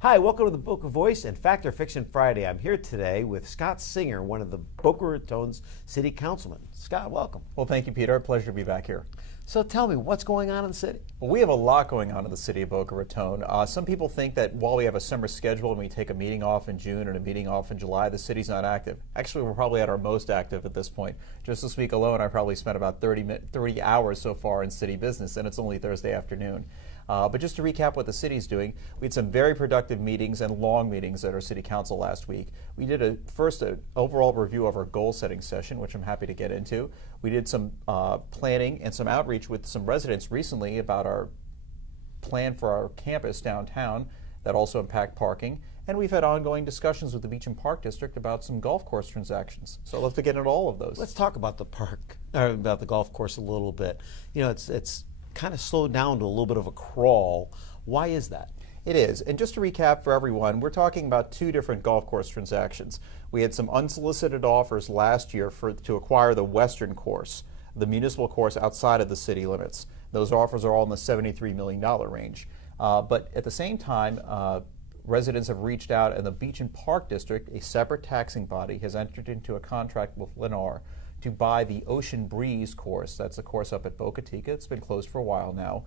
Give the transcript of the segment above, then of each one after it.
Hi, welcome to the Boca Voice and Fact or Fiction Friday. I'm here today with Scott Singer, one of the Boca Raton's city councilmen. Scott, welcome. Well, thank you, Peter. A pleasure to be back here. So tell me, what's going on in the city? Well, we have a lot going on in the city of Boca Raton. Some people think that while we have a summer schedule and we take a meeting off in June and a meeting off in July, the city's not active. Actually, we're probably at our most active at this point. Just this week alone, I probably spent about 30 hours so far in city business, and it's only Thursday afternoon. But just to recap what the city's doing, we had some very productive meetings and long meetings at our city council last week. We did an overall review of our goal setting session, which I'm happy to get into. We did some planning and some outreach with some residents recently about our plan for our campus downtown that also impact parking. And we've had ongoing discussions with the Beach and Park District about some golf course transactions. So I'd love to get into all of those. Let's talk about the park, or about the golf course a little bit. You know, it's kind of slowed down to a little bit of a crawl. Why is that? It is. And just to recap for everyone, we're talking about two different golf course transactions. We had some unsolicited offers last year to acquire the western course, the municipal course outside of the city limits. Those offers are all in the $73 million range. But at the same time, residents have reached out, and the Beach and Park District, a separate taxing body, has entered into a contract with Lennar to buy the Ocean Breeze course. That's a course up at Boca Chica. It's been closed for a while now.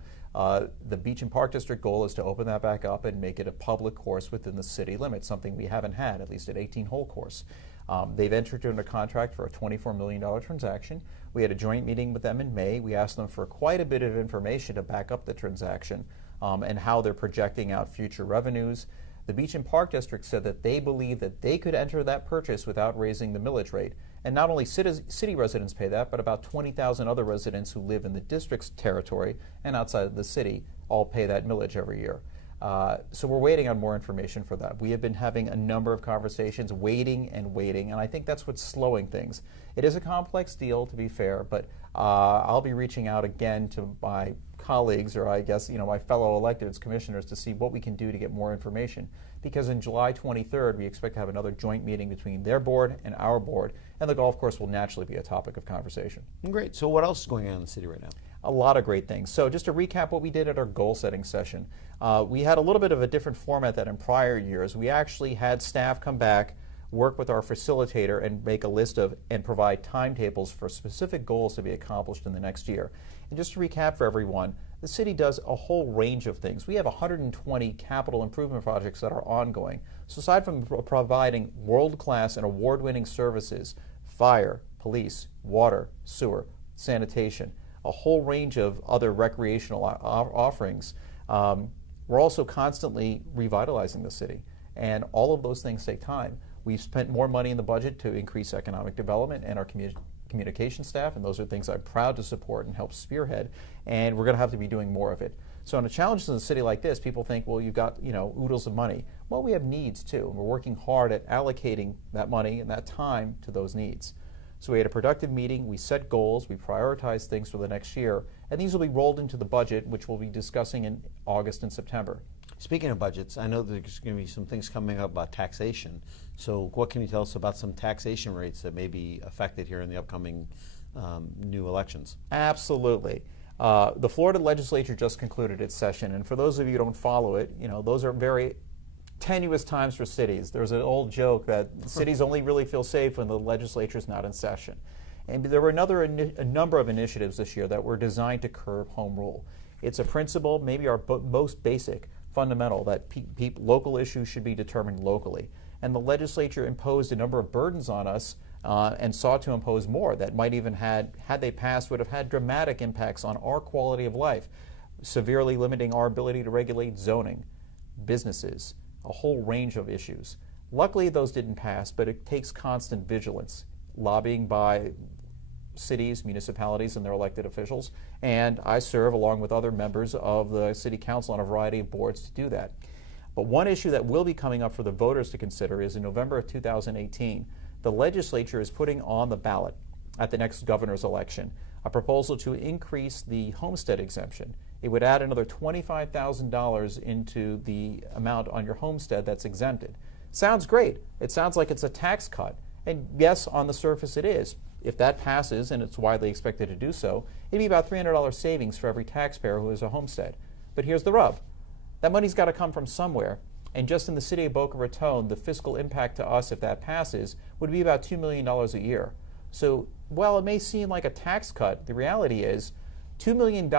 The Beach and Park District goal is to open that back up and make it a public course within the city limits, something we haven't had, at least an 18-hole course. They've entered into a contract for a $24 million transaction. We had a joint meeting with them in May. We asked them for quite a bit of information to back up the transaction and how they're projecting out future revenues. The Beach and Park District said that they believe that they could enter that purchase without raising the millage rate. And not only city residents pay that, but about 20,000 other residents who live in the district's territory and outside of the city all pay that millage every year. So we're waiting on more information for that. We have been having a number of conversations, waiting, and I think that's what's slowing things. It is a complex deal, to be fair, but I'll be reaching out again to my colleagues, or I guess my fellow electeds, commissioners, to see what we can do to get more information. Because in July 23rd, we expect to have another joint meeting between their board and our board, and the golf course will naturally be a topic of conversation. Great. So what else is going on in the city right now? A lot of great things. So just to recap what we did at our goal setting session, we had a little bit of a different format than in prior years. We actually had staff come back, work with our facilitator, and make a list of and provide timetables for specific goals to be accomplished in the next year. And just to recap for everyone, the city does a whole range of things. We have 120 capital improvement projects that are ongoing. So aside from providing world-class and award-winning services, fire, police, water, sewer, sanitation, a whole range of other recreational offerings, we're also constantly revitalizing the city. And all of those things take time. We've spent more money in the budget to increase economic development and our communication staff, and those are things I'm proud to support and help spearhead, and we're going to have to be doing more of it. So on a challenge in a city like this, people think, well, you've got oodles of money. Well, we have needs too, and we're working hard at allocating that money and that time to those needs. So we had a productive meeting, we set goals, we prioritized things for the next year, and these will be rolled into the budget, which we'll be discussing in August and September. Speaking of budgets, I know there's going to be some things coming up about taxation. So what can you tell us about some taxation rates that may be affected here in the upcoming new elections? Absolutely. The Florida legislature just concluded its session, and for those of you who don't follow it, those are very tenuous times for cities. There's an old joke that cities only really feel safe when the legislature is not in session. And there were a number of initiatives this year that were designed to curb home rule. It's a principle, maybe our most basic, fundamental, that local issues should be determined locally. And the legislature imposed a number of burdens on us and sought to impose more that might even had they passed, would have had dramatic impacts on our quality of life, severely limiting our ability to regulate zoning, businesses, a whole range of issues. Luckily, those didn't pass, but it takes constant vigilance, lobbying by cities, municipalities, and their elected officials, and I serve along with other members of the City Council on a variety of boards to do that. But one issue that will be coming up for the voters to consider is in November of 2018, the legislature is putting on the ballot at the next governor's election a proposal to increase the homestead exemption. It would add another $25,000 into the amount on your homestead that's exempted. Sounds great. It sounds like it's a tax cut. And yes, on the surface it is. If that passes, and it's widely expected to do so, it'd be about $300 savings for every taxpayer who has a homestead. But here's the rub. That money's got to come from somewhere. And just in the city of Boca Raton, the fiscal impact to us, if that passes, would be about $2 million a year. So while it may seem like a tax cut, the reality is $2 million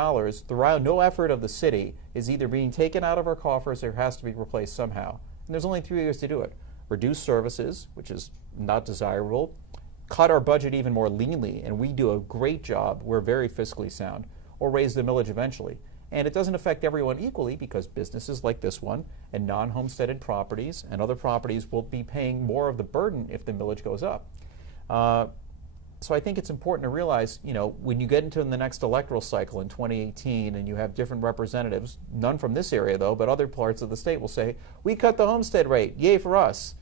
throughout no effort of the city is either being taken out of our coffers or has to be replaced somehow. And there's only 3 years to do it. Reduce services, which is not desirable, cut our budget even more leanly, and we do a great job, we're very fiscally sound, or raise the millage eventually. And it doesn't affect everyone equally because businesses like this one and non-homesteaded properties and other properties will be paying more of the burden if the millage goes up. So I think it's important to realize, when you get into the next electoral cycle in 2018 and you have different representatives, none from this area though, but other parts of the state will say, we cut the homestead rate, yay for us.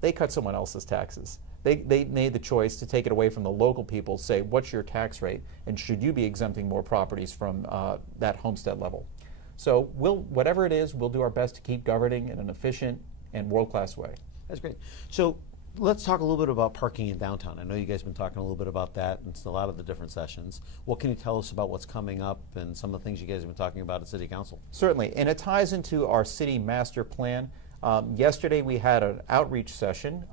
They cut someone else's taxes. They made the choice to take it away from the local people, say, what's your tax rate, and should you be exempting more properties from that homestead level? So whatever it is, we'll do our best to keep governing in an efficient and world-class way. That's great. So let's talk a little bit about parking in downtown. I know you guys have been talking a little bit about that in a lot of the different sessions. What can you tell us about what's coming up and some of the things you guys have been talking about at City Council? Certainly, and it ties into our city master plan. Yesterday we had an outreach session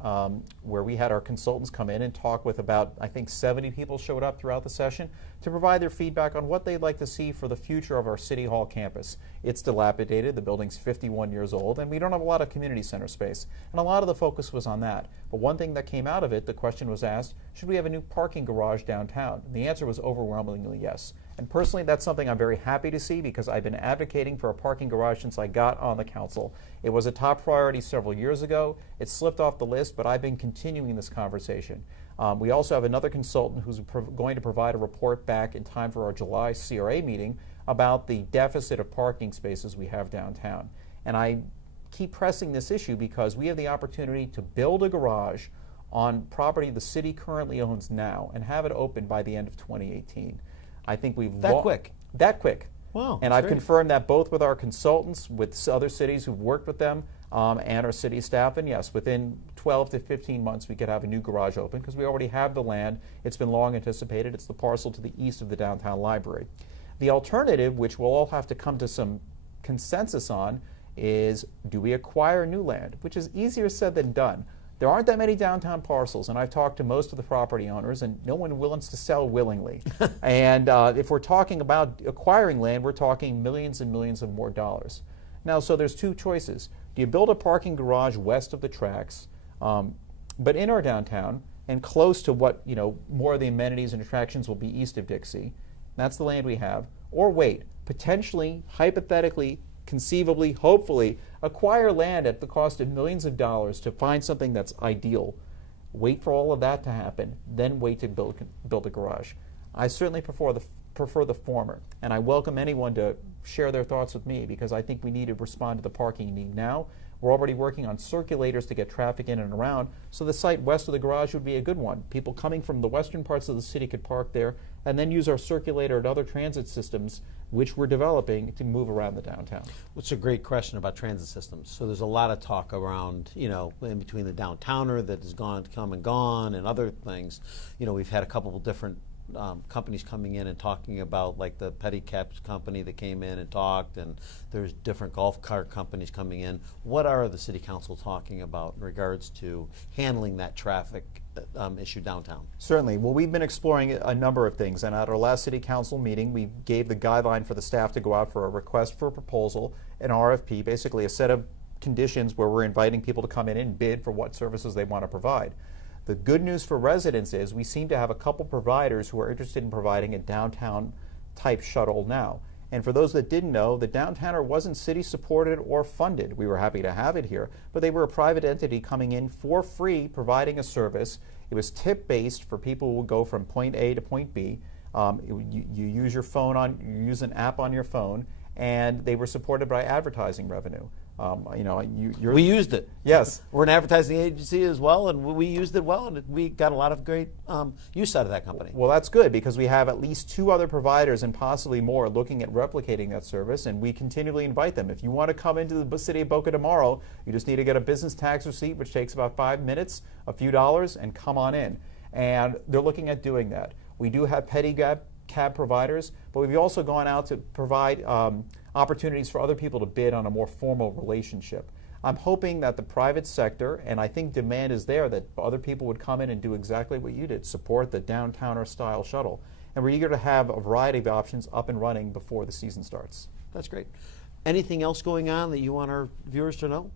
where we had our consultants come in and talk with about, I think 70 people showed up throughout the session to provide their feedback on what they'd like to see for the future of our City Hall campus. It's dilapidated, the building's 51 years old, and we don't have a lot of community center space. And a lot of the focus was on that. But one thing that came out of it, the question was asked, should we have a new parking garage downtown? And the answer was overwhelmingly yes. And personally, that's something I'm very happy to see because I've been advocating for a parking garage since I got on the council. It was a top priority several years ago. It slipped off the list, but I've been continuing this conversation. We also have another consultant who's going to provide a report back in time for our July CRA meeting about the deficit of parking spaces we have downtown. And I keep pressing this issue because we have the opportunity to build a garage on property the city currently owns now and have it open by the end of 2018. I think we've That quick? That quick. Wow. And I've confirmed that both with our consultants, with other cities who've worked with them, and our city staff. And yes, within 12 to 15 months, we could have a new garage open because we already have the land. It's been long anticipated. It's the parcel to the east of the downtown library. The alternative, which we'll all have to come to some consensus on, is do we acquire new land, which is easier said than done. There aren't that many downtown parcels, and I've talked to most of the property owners, and no one wants to sell willingly. And if we're talking about acquiring land, we're talking millions and millions of more dollars. Now, so there's two choices. Do you build a parking garage west of the tracks, but in our downtown, and close to what, more of the amenities and attractions will be east of Dixie? That's the land we have. Or wait, potentially, hypothetically, conceivably, hopefully, acquire land at the cost of millions of dollars to find something that's ideal. Wait for all of that to happen, then wait to build a garage. I certainly prefer the former, and I welcome anyone to share their thoughts with me because I think we need to respond to the parking need now. We're already working on circulators to get traffic in and around, so the site west of the garage would be a good one. People coming from the western parts of the city could park there and then use our circulator and other transit systems which we're developing to move around the downtown. It's a great question about transit systems. So there's a lot of talk around, in between the downtowner that has come and gone and other things. We've had a couple of different companies coming in and talking about, like the Pedicabs company that came in and talked, and there's different golf cart companies coming in. What are the city council talking about in regards to handling that traffic issue downtown? Certainly. Well, we've been exploring a number of things, and at our last city council meeting, we gave the guideline for the staff to go out for a request for a proposal, an RFP, basically a set of conditions where we're inviting people to come in and bid for what services they want to provide. The good news for residents is we seem to have a couple providers who are interested in providing a downtown type shuttle now. And for those that didn't know, the Downtowner wasn't city supported or funded. We were happy to have it here, but they were a private entity coming in for free, providing a service. It was tip based for people who would go from point A to point B. You use your phone you use an app on your phone, and they were supported by advertising revenue. We used it. Yes. We're an advertising agency as well, and we used it well, and we got a lot of great use out of that company. Well, that's good because we have at least 2 other providers and possibly more looking at replicating that service, and we continually invite them. If you want to come into the city of Boca tomorrow, you just need to get a business tax receipt, which takes about 5 minutes, a few dollars, and come on in. And they're looking at doing that. We do have pedicab providers, but we've also gone out to provide opportunities for other people to bid on a more formal relationship. I'm hoping that the private sector, and I think demand is there, that other people would come in and do exactly what you did, support the downtowner style shuttle. And we're eager to have a variety of options up and running before the season starts. That's great. Anything else going on that you want our viewers to know?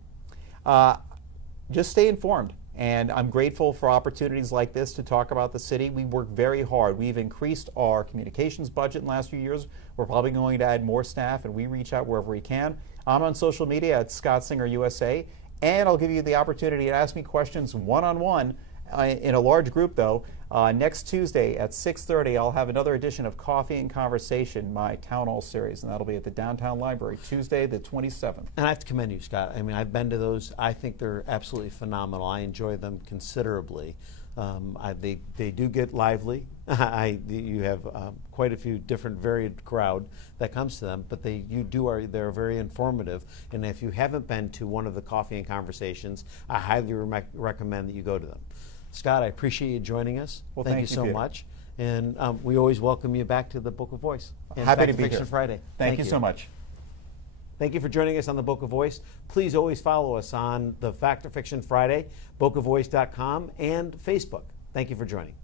Just stay informed. And I'm grateful for opportunities like this to talk about the city. We work very hard. We've increased our communications budget in the last few years. We're probably going to add more staff, and we reach out wherever we can. I'm on social media at Scott Singer USA, and I'll give you the opportunity to ask me questions one-on-one in a large group, though. Next Tuesday at 6:30, I'll have another edition of Coffee and Conversation, my town hall series, and that'll be at the Downtown Library, Tuesday the 27th. And I have to commend you, Scott. I mean, I've been to those. I think they're absolutely phenomenal. I enjoy them considerably. They do get lively. You have quite a few different varied crowd that comes to them, but they're very informative. And if you haven't been to one of the Coffee and Conversations, I highly recommend that you go to them. Scott, I appreciate you joining us. Well, thank you so Peter. much. And we always welcome you back to the Book of Voice. And Happy Fact to and be Fiction here. Friday. Thank you so much. Thank you for joining us on the Book of Voice. Please always follow us on the Fact or Fiction Friday, bookofvoice.com, and Facebook. Thank you for joining.